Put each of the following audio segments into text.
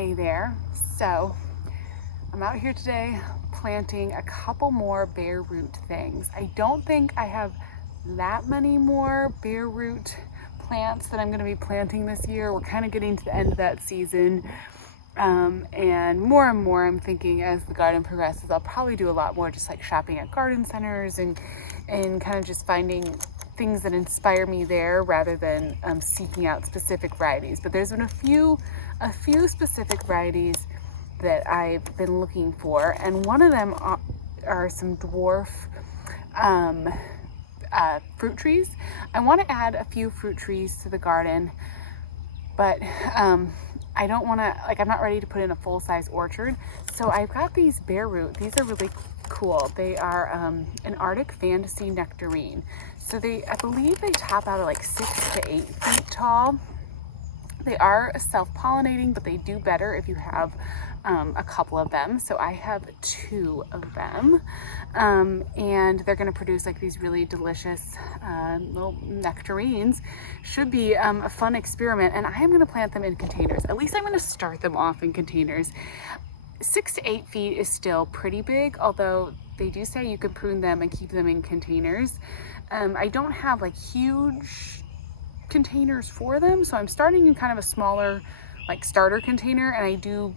hey there. So I'm out here today planting a couple more bare root things. I don't think I have that many more bare root plants that I'm going to be planting this year. We're kind of getting to the end of that season. And more I'm thinking as the garden progresses, I'll probably do a lot more just like shopping at garden centers and kind of just finding things that inspire me there rather than seeking out specific varieties. But there's been a few specific varieties that I've been looking for, and one of them are some dwarf fruit trees. I want to add a few fruit trees to the garden, but I don't want to, like, I'm not ready to put in a full-size orchard. So I've got these bare root. These are really cool. They are an Arctic Fantasy Nectarine. So I believe they top out at like 6 to 8 feet tall. They are self-pollinating, but they do better if you have a couple of them. So I have 2 of them, and they're going to produce like these really delicious little nectarines. Should be a fun experiment, and I am going to plant them in containers. At least I'm going to start them off in containers. 6 to 8 feet is still pretty big, although they do say you can prune them and keep them in containers. I don't have like huge containers for them, so I'm starting in kind of a smaller like starter container, and I do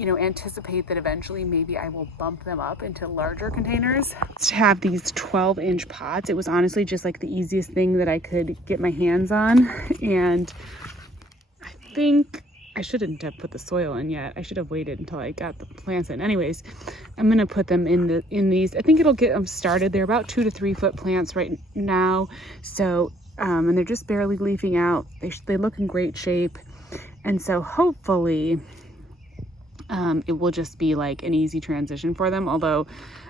anticipate that eventually maybe I will bump them up into larger containers. To have these 12-inch pots, it was honestly just like the easiest thing that I could get my hands on, and I think I shouldn't have put the soil in yet. I should have waited until I got the plants in. Anyways, I'm gonna put them in these. I think it'll get them started. They're about 2 to 3 foot plants right now, so and they're just barely leafing out. They look in great shape, and so hopefully it will just be like an easy transition for them. Although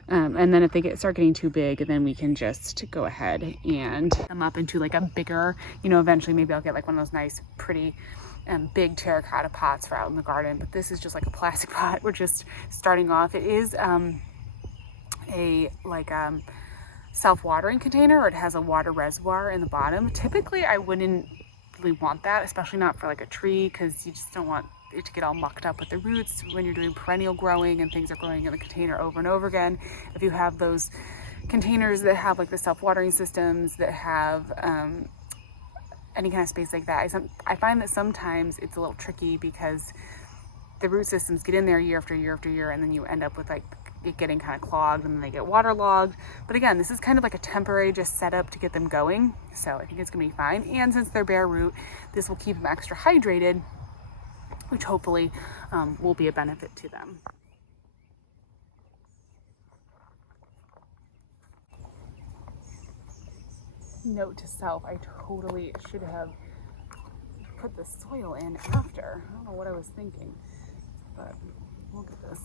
and then if they start getting too big, then we can just go ahead and them up into like a bigger, eventually maybe I'll get like one of those nice pretty big terracotta pots for out in the garden. But this is just like a plastic pot. We're just starting off. It is a self-watering container, or it has a water reservoir in the bottom. Typically I wouldn't really want that, especially not for like a tree, because you just don't want it to get all mucked up with the roots when you're doing perennial growing and things are growing in the container over and over again. If you have those containers that have like the self-watering systems that have any kind of space like that, I find that sometimes it's a little tricky because the root systems get in there year after year after year, and then you end up with like it getting kind of clogged, and then they get waterlogged. But again, this is kind of like a temporary just setup to get them going, so I think it's gonna be fine. And since they're bare root, this will keep them extra hydrated, which hopefully will be a benefit to them. Note to self, I totally should have put the soil in after. I don't know what I was thinking, but we'll get this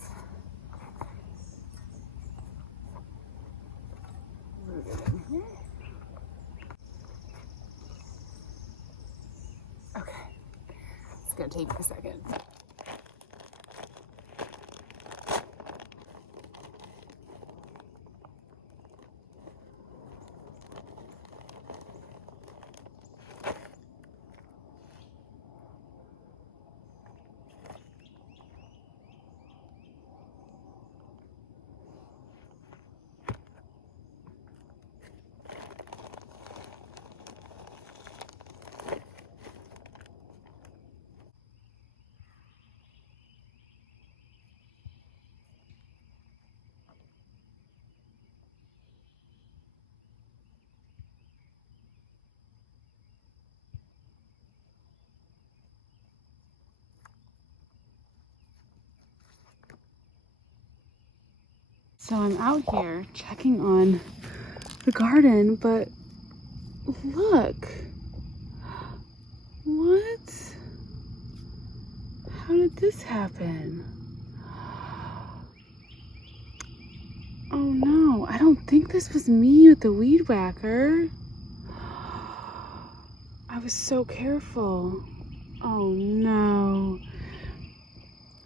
rooted in here. Okay, it's gonna take a second. So I'm out here checking on the garden, but look, what? How did this happen? Oh no, I don't think this was me with the weed whacker. I was so careful. Oh no.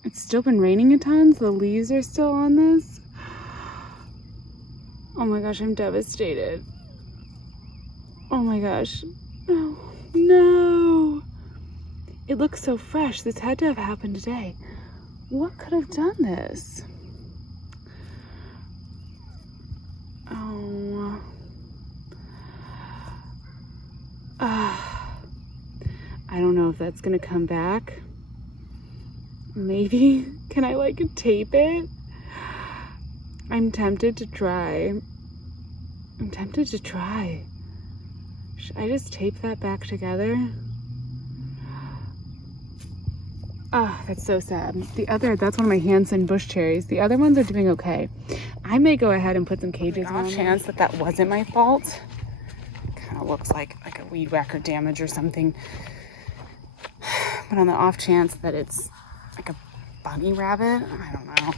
It's still been raining a ton, so the leaves are still on this. Oh my gosh, I'm devastated. Oh my gosh. No, no. It looks so fresh. This had to have happened today. What could have done this? Oh. I don't know if that's gonna come back. Maybe. Can I like tape it? I'm tempted to try. I'm tempted to try. Should I just tape that back together? Ah, that's so sad. That's one of my Hansen bush cherries. The other ones are doing okay. I may go ahead and put some cages on. Chance that wasn't my fault. Kind of looks like a weed whacker damage or something. But on the off chance that it's like a bunny rabbit, I don't know.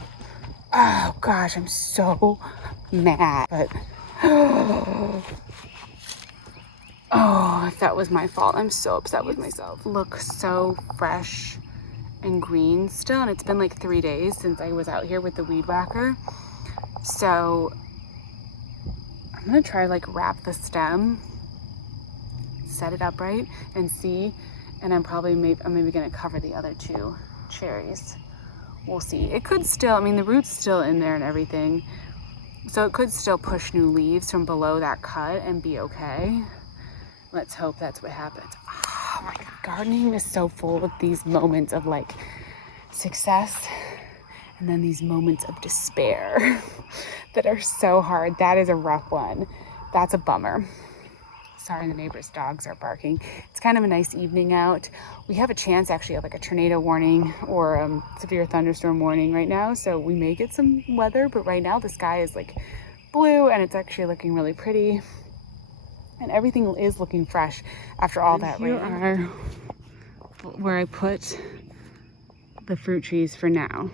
Oh gosh, I'm so mad. But oh, if that was my fault, I'm so upset with myself. Look so fresh and green still, and it's been like 3 days since I was out here with the weed whacker. So I'm gonna try like wrap the stem, set it upright, and see. And I'm maybe gonna cover the other 2 cherries. We'll see. It could still, I mean, the root's still in there and everything, so it could still push new leaves from below that cut and be okay. Let's hope that's what happens. Oh my God, gardening is so full of these moments of like success and then these moments of despair that are so hard. That is a rough one. That's a bummer. Sorry, the neighbor's dogs are barking. It's kind of a nice evening out. We have a chance actually of like a tornado warning or severe thunderstorm warning right now, so we may get some weather, but right now the sky is like blue and it's actually looking really pretty. And everything is looking fresh after all that rain. Here are where I put the fruit trees for now.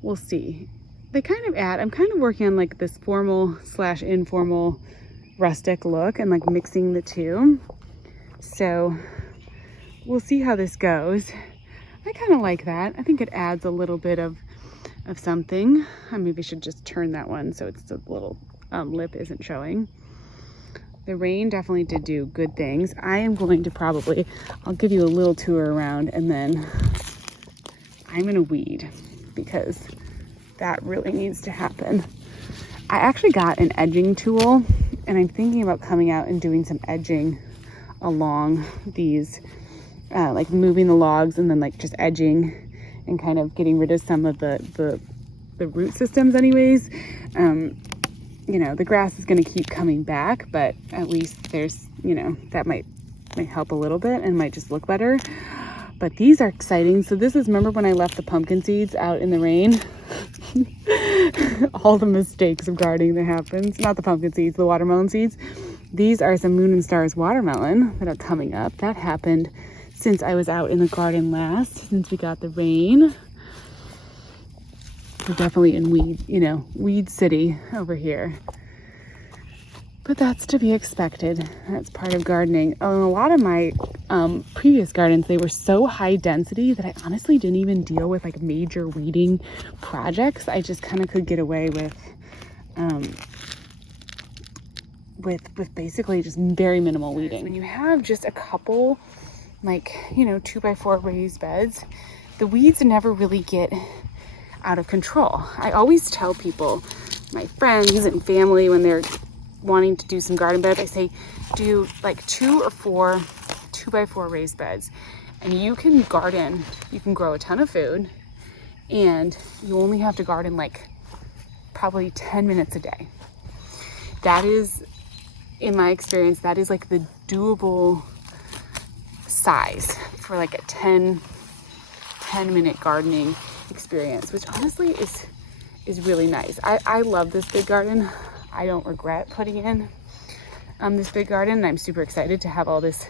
We'll see. They kind of I'm kind of working on like this formal / informal rustic look and like mixing the 2. So we'll see how this goes. I kind of like that. I think it adds a little bit of something. I maybe should just turn that one so it's the little lip isn't showing. The rain definitely did do good things. I am going to I'll give you a little tour around and then I'm gonna weed because that really needs to happen. I actually got an edging tool and I'm thinking about coming out and doing some edging along these, like moving the logs and then like just edging and kind of getting rid of some of the root systems anyways. You know, the grass is going to keep coming back, but at least there's, you know, that might help a little bit and might just look better. But these are exciting. So this is, remember when I left the pumpkin seeds out in the rain? All the mistakes of gardening that happens. Not the pumpkin seeds, the watermelon seeds. These are some Moon and Stars watermelon that are coming up. That happened since I was out in the garden last, since we got the rain. We're definitely in weed city over here. But that's to be expected. That's part of gardening. A lot of my previous gardens, they were so high density that I honestly didn't even deal with like major weeding projects. I just kind of could get away with basically just very minimal weeding. When you have just a couple like, 2x4 raised beds, the weeds never really get out of control. I always tell people, my friends and family, when they're wanting to do some garden beds, I say do like 2 or 4 2x4 raised beds and you can garden, you can grow a ton of food and you only have to garden like probably 10 minutes a day. That is, in my experience, that is like the doable size for like a 10-minute gardening experience, which honestly is really nice. I love this big garden. I don't regret putting in this big garden, and I'm super excited to have all this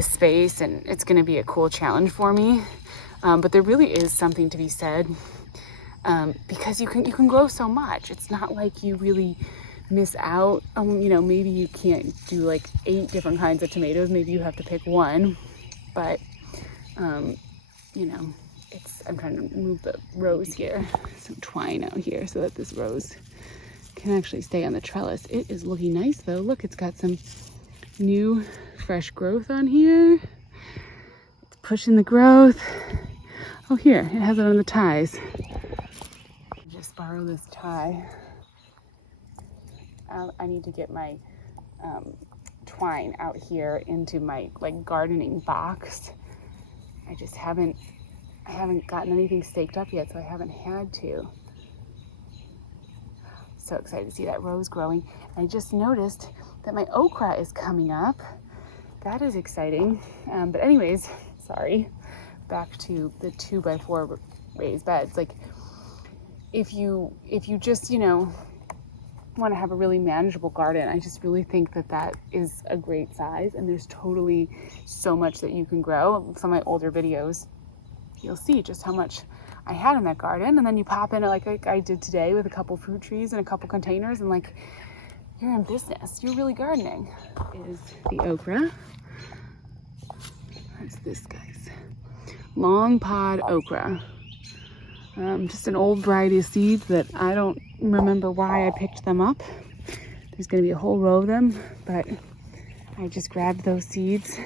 space, and it's going to be a cool challenge for me. But there really is something to be said because you can grow so much. It's not like you really miss out. Maybe you can't do like 8 different kinds of tomatoes. Maybe you have to pick one, but I'm trying to move the rose here, some twine out here so that this rose can actually stay on the trellis. It is looking nice though. Look, it's got some new fresh growth on here. It's pushing the growth. Oh, here, it has it on the ties. Just borrow this tie. I need to get my twine out here into my like gardening box. I haven't gotten anything staked up yet, so I haven't had to. So excited to see that rose growing. I just noticed that my okra is coming up. That is exciting. But anyways, sorry, back to the 2x4 raised beds. Like if you just, you know, want to have a really manageable garden, I just really think that that is a great size, and there's totally so much that you can grow. Some of my older videos, you'll see just how much I had in that garden, and then you pop in it like I did today with a couple fruit trees and a couple containers, and like, you're in business. You're really gardening. Is the okra. That's this, guys. Long pod okra. Just an old variety of seeds that I don't remember why I picked them up. There's going to be a whole row of them, but I just grabbed those seeds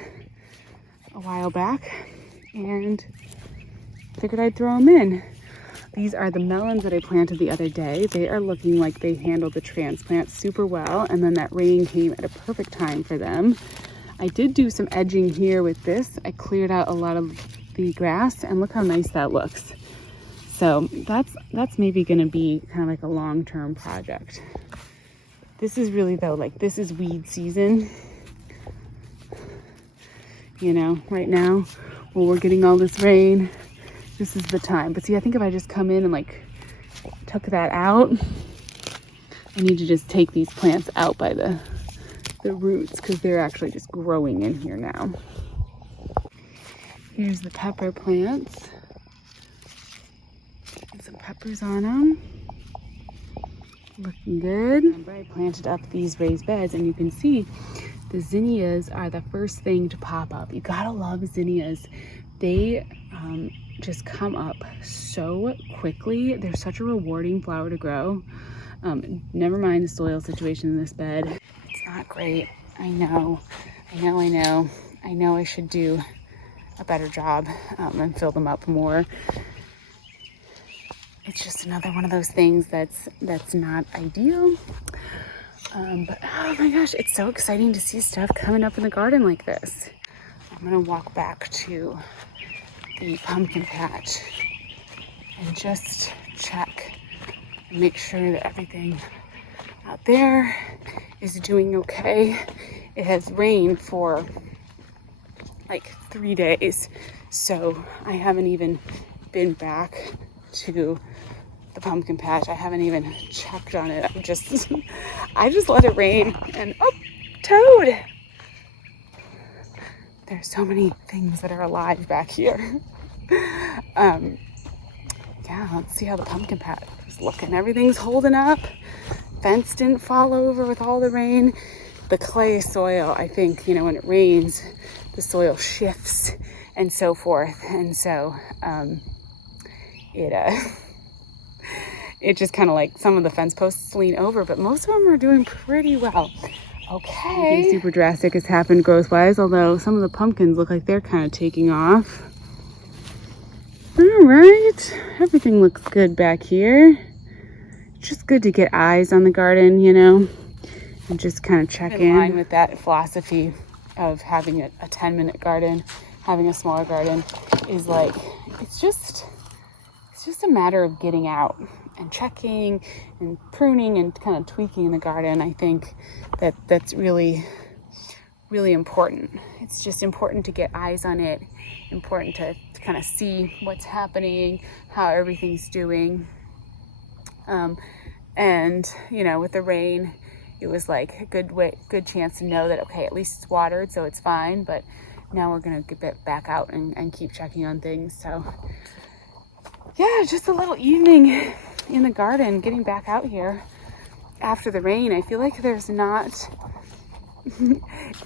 a while back and figured I'd throw them in. These are the melons that I planted the other day. They are looking like they handled the transplant super well, and then that rain came at a perfect time for them. I did do some edging here with this. I cleared out a lot of the grass, and look how nice that looks. So that's maybe going to be kind of like a long-term project. This is really, though, like, this is weed season. You know, right now, when we're getting all this rain, this is the time. But see, I think if I just come in and like took that out, I need to just take these plants out by the roots, because they're actually just growing in here now. Here's the pepper plants. Some peppers on them. Looking good. Remember, I planted up these raised beds, and you can see the zinnias are the first thing to pop up. You gotta love zinnias. They just come up so quickly. They're such a rewarding flower to grow. Never mind the soil situation in this bed. It's not great. I know I should do a better job and fill them up more. It's just another one of those things that's not ideal. But oh my gosh, it's so exciting to see stuff coming up in the garden like this. I'm gonna walk back to the pumpkin patch and just check and make sure that everything out there is doing okay. It has rained for like 3 days, so I haven't even been back to the pumpkin patch. I haven't even checked on it. I just let it rain, and oh, toad! There's so many things that are alive back here. Yeah, let's see how the pumpkin patch is looking. Everything's holding up. Fence didn't fall over with all the rain. The clay soil, I think, you know, when it rains, the soil shifts and so forth. And so it just kind of like, some of the fence posts lean over, but most of them are doing pretty well. Okay. Nothing super drastic has happened growth-wise, although some of the pumpkins look like they're kind of taking off. All right, everything looks good back here. It's just good to get eyes on the garden, you know, and just kind of check in line with that philosophy of having a 10-minute garden, having a smaller garden, is like, it's just a matter of getting out and checking and pruning and kind of tweaking the garden. I think that's really, really important. It's just important to get eyes on it, important to kind of see what's happening, how everything's doing. And, you know, with the rain, it was like a good chance to know that, okay, at least it's watered, so it's fine. But now we're going to get back out and keep checking on things. So yeah, just a little evening in the garden, getting back out here after the rain. I feel like there's not,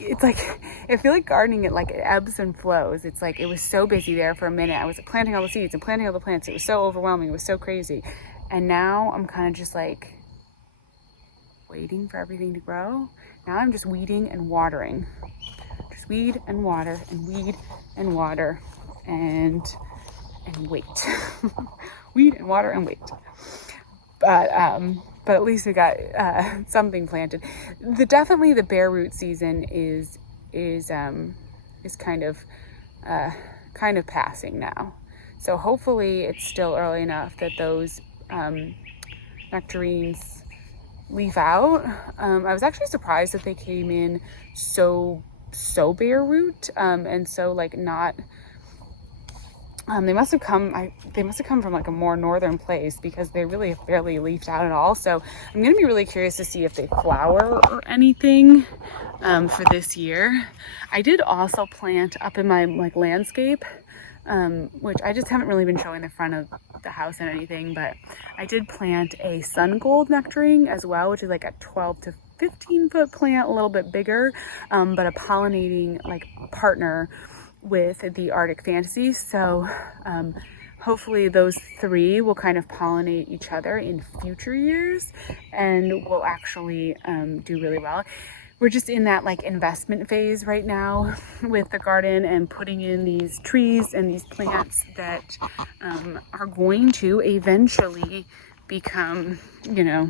it's like, I feel like gardening, it ebbs and flows. It's like, it was so busy there for a minute. I was planting all the seeds and planting all the plants. It was so overwhelming. It was so crazy. And now I'm kind of just like waiting for everything to grow. Now I'm just weeding and watering. Just weed and water and weed and water. And and wait. Weed and water and wait. But at least we got something planted. Definitely the bare root season is kind of passing now. So hopefully it's still early enough that those nectarines leaf out. I was actually surprised that they came in so bare root and so like not. They must have come from like a more northern place, because they really have barely leafed out at all. So I'm gonna be really curious to see if they flower or anything for this year. I did also plant up in my like landscape, which I just haven't really been showing the front of the house and anything, but I did plant a sun gold nectarine as well, which is like a 12 to 15 foot plant, a little bit bigger, but a pollinating like partner with the Arctic Fantasy. So hopefully those three will kind of pollinate each other in future years and will actually do really well. We're just in that like investment phase right now with the garden and putting in these trees and these plants that are going to eventually become, you know,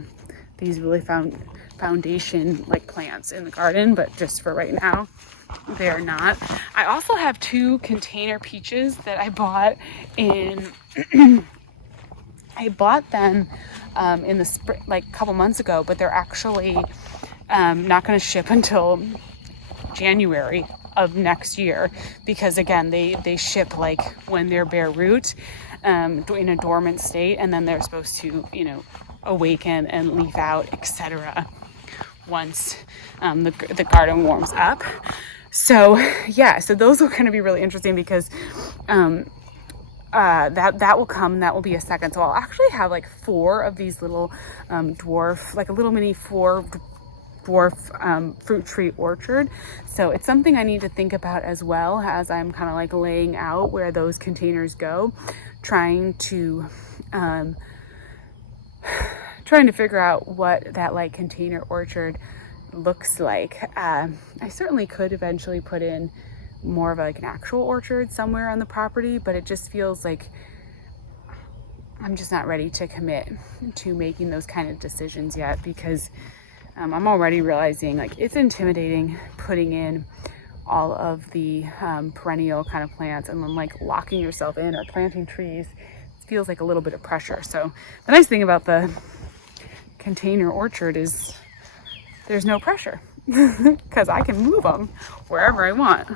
these really foundation like plants in the garden, but just for right now they're not. I also have 2 container peaches that I bought in I bought them in the spring, like a couple months ago, but they're actually not going to ship until January of next year, because again they ship like when they're bare root in a dormant state, and then they're supposed to, you know, awaken and leaf out, etc. once the garden warms up. So yeah, so those are going to be really interesting, because that will come, that will be a second. So I'll actually have like 4 of these little dwarf, like a little mini dwarf fruit tree orchard. So it's something I need to think about as well, as I'm kind of like laying out where those containers go, trying to figure out what that like container orchard looks like. I certainly could eventually put in more of like an actual orchard somewhere on the property, but it just feels like I'm just not ready to commit to making those kind of decisions yet, because I'm already realizing like it's intimidating putting in all of the perennial kind of plants and then like locking yourself in or planting trees. It feels like a little bit of pressure. So the nice thing about the container orchard is there's no pressure because I can move them wherever I want.